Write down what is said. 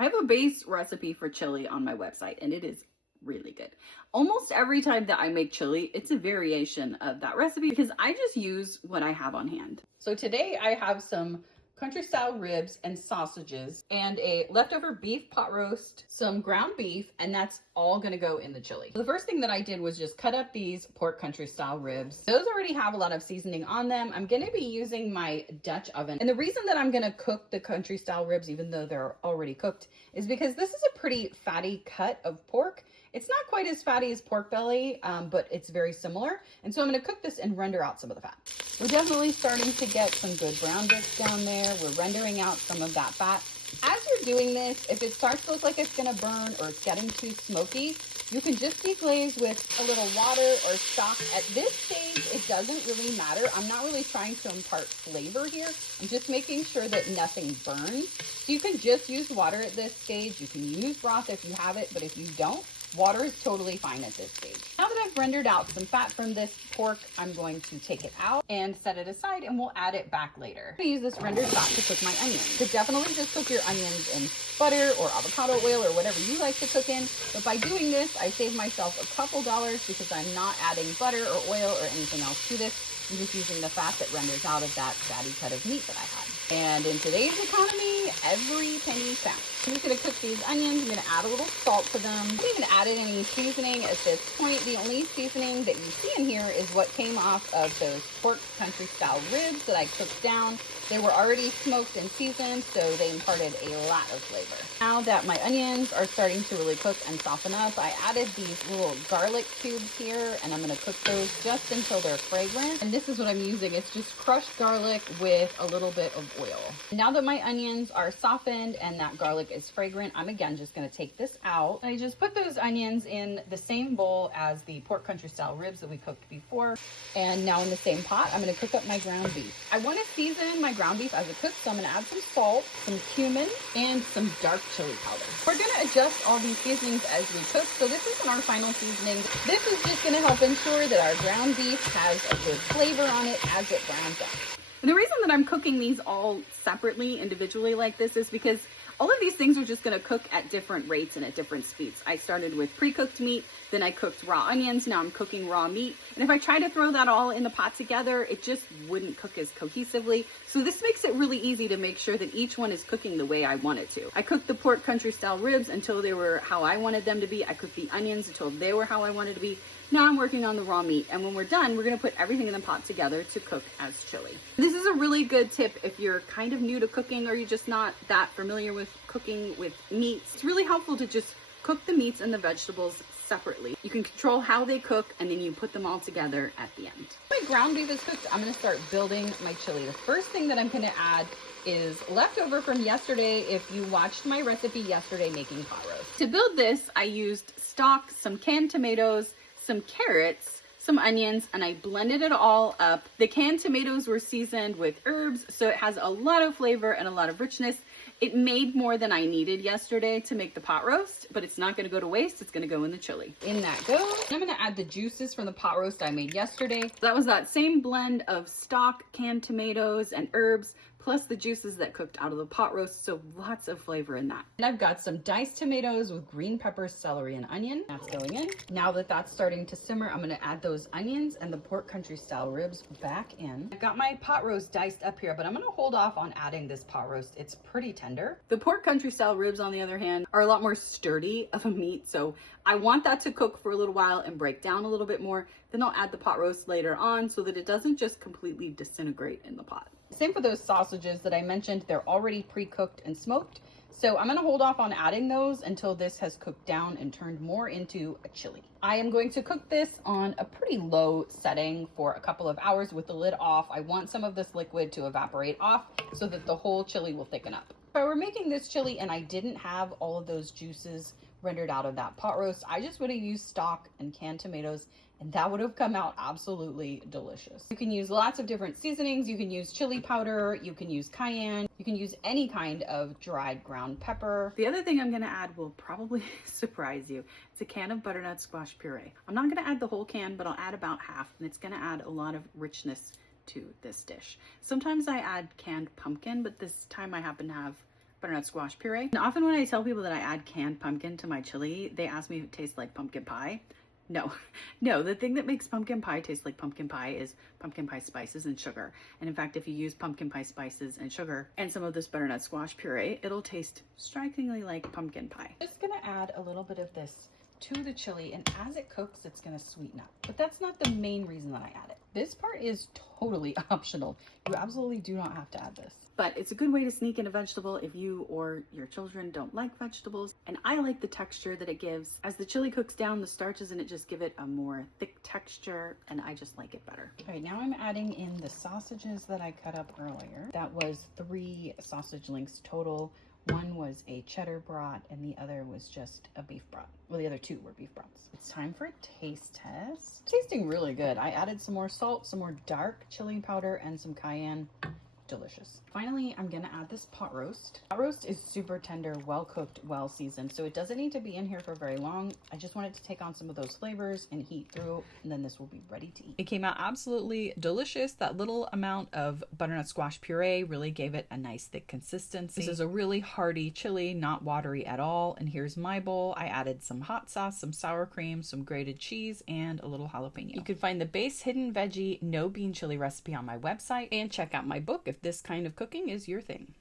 I have a base recipe for chili on my website, and it is really good. Almost every time that I make chili, it's a variation of that recipe because I just use what I have on hand. So today I have some country style ribs and sausages and a leftover beef pot roast, some ground beef, and that's all gonna go in the chili. So the first thing that I did was just cut up these pork country style ribs. Those already have a lot of seasoning on them. I'm gonna be using my Dutch oven. And the reason that I'm gonna cook the country style ribs, even though they're already cooked, is because this is a pretty fatty cut of pork. It's not quite as fatty as pork belly, but it's very similar. And so I'm gonna cook this and render out some of the fat. We're definitely starting to get some good brown bits down there. We're rendering out some of that fat. As you're doing this, if it starts to look like it's gonna burn or it's getting too smoky, you can just deglaze with a little water or stock. At this stage, it doesn't really matter. I'm not really trying to impart flavor here. I'm just making sure that nothing burns. So you can just use water at this stage. You can use broth if you have it, but if you don't, water is totally fine at this stage. Now that I've rendered out some fat from this pork, I'm going to take it out and set it aside, and we'll add it back later. I'm gonna use this rendered fat to cook my onions. So definitely just cook your onions in butter or avocado oil or whatever you like to cook in. But by doing this, I save myself a couple dollars because I'm not adding butter or oil or anything else to this. I'm just using the fat that renders out of that fatty cut of meat that I had. And in today's economy, every penny counts. I'm just gonna cook these onions. I'm gonna add a little salt to them. I haven't even added any seasoning at this point. The only seasoning that you see in here is what came off of those pork country style ribs that I cooked down. They were already smoked and seasoned, so they imparted a lot of flavor. Now that my onions are starting to really cook and soften up, I added these little garlic cubes here, and I'm gonna cook those just until they're fragrant. And this is what I'm using. It's just crushed garlic with a little bit of oil. Now that my onions are softened and that garlic is fragrant, I'm again just gonna take this out. I just put those onions in the same bowl as the pork country style ribs that we cooked before. And now in the same pot, I'm gonna cook up my ground beef. I wanna season my ground beef as it cooks, so I'm gonna add some salt, some cumin, and some dark chili powder. We're gonna adjust all these seasonings as we cook, so this isn't our final seasoning. This is just gonna help ensure that our ground beef has a good flavor on it as it browns up. And the reason that I'm cooking these all separately, individually like this, is because all of these things are just gonna cook at different rates and at different speeds. I started with pre-cooked meat, then I cooked raw onions, now I'm cooking raw meat. And if I try to throw that all in the pot together, it just wouldn't cook as cohesively. So this makes it really easy to make sure that each one is cooking the way I want it to. I cooked the pork country style ribs until they were how I wanted them to be. I cooked the onions until they were how I wanted to be. Now I'm working on the raw meat, and when we're done, we're gonna put everything in the pot together to cook as chili. This is a really good tip if you're kind of new to cooking or you're just not that familiar with cooking with meats. It's really helpful to just cook the meats and the vegetables separately. You can control how they cook, and then you put them all together at the end. My ground beef is cooked. I'm gonna start building my chili. The first thing that I'm gonna add is leftover from yesterday if you watched my recipe yesterday making pot roast. To build this, I used stock, some canned tomatoes, some carrots, some onions, and I blended it all up. The canned tomatoes were seasoned with herbs, so it has a lot of flavor and a lot of richness. It made more than I needed yesterday to make the pot roast, but it's not gonna go to waste. It's gonna go in the chili. In that goes. I'm gonna add the juices from the pot roast I made yesterday. That was that same blend of stock, canned tomatoes, and herbs, plus the juices that cooked out of the pot roast, so lots of flavor in that. And I've got some diced tomatoes with green peppers, celery, and onion. That's going in. Now that that's starting to simmer, I'm gonna add those onions and the pork country style ribs back in. I've got my pot roast diced up here, but I'm gonna hold off on adding this pot roast. It's pretty tender. The pork country style ribs, on the other hand, are a lot more sturdy of a meat, so I want that to cook for a little while and break down a little bit more. Then I'll add the pot roast later on so that it doesn't just completely disintegrate in the pot. Same for those sausages that I mentioned. They're already pre-cooked and smoked. So I'm gonna hold off on adding those until this has cooked down and turned more into a chili. I am going to cook this on a pretty low setting for a couple of hours with the lid off. I want some of this liquid to evaporate off so that the whole chili will thicken up. If I were making this chili and I didn't have all of those juices rendered out of that pot roast, I just would have used stock and canned tomatoes, and that would have come out absolutely delicious. You can use lots of different seasonings. You can use chili powder, you can use cayenne, you can use any kind of dried ground pepper. The other thing I'm gonna add will probably surprise you. It's a can of butternut squash puree. I'm not gonna add the whole can, but I'll add about half, and it's gonna add a lot of richness to this dish. Sometimes I add canned pumpkin, but this time I happen to have butternut squash puree. And often when I tell people that I add canned pumpkin to my chili, they ask me if it tastes like pumpkin pie. No, no, the thing that makes pumpkin pie taste like pumpkin pie is pumpkin pie spices and sugar. And in fact, if you use pumpkin pie spices and sugar and some of this butternut squash puree, it'll taste strikingly like pumpkin pie. Just gonna add a little bit of this to the chili, and as it cooks, it's gonna sweeten up. But that's not the main reason that I add it. This part is totally optional. You absolutely do not have to add this. But it's a good way to sneak in a vegetable if you or your children don't like vegetables. And I like the texture that it gives. As the chili cooks down, the starches in it just give it a more thick texture, and I just like it better. All right, now I'm adding in the sausages that I cut up earlier. That was 3 sausage links total. One was a cheddar brat and the other was just a beef brat. Well, the other 2 were beef brats. It's time for a taste test. Tasting really good. I added some more salt, some more dark chili powder, and some cayenne. Delicious. Finally, I'm gonna add this pot roast. Pot roast is super tender, well cooked, well seasoned, so it doesn't need to be in here for very long. I just want it to take on some of those flavors and heat through, and then this will be ready to eat. It came out absolutely delicious. That little amount of butternut squash puree really gave it a nice thick consistency. This is a really hearty chili, not watery at all. And here's my bowl. I added some hot sauce, some sour cream, some grated cheese, and a little jalapeno. You can find the base hidden veggie no bean chili recipe on my website and check out my book if this kind of cooking is your thing.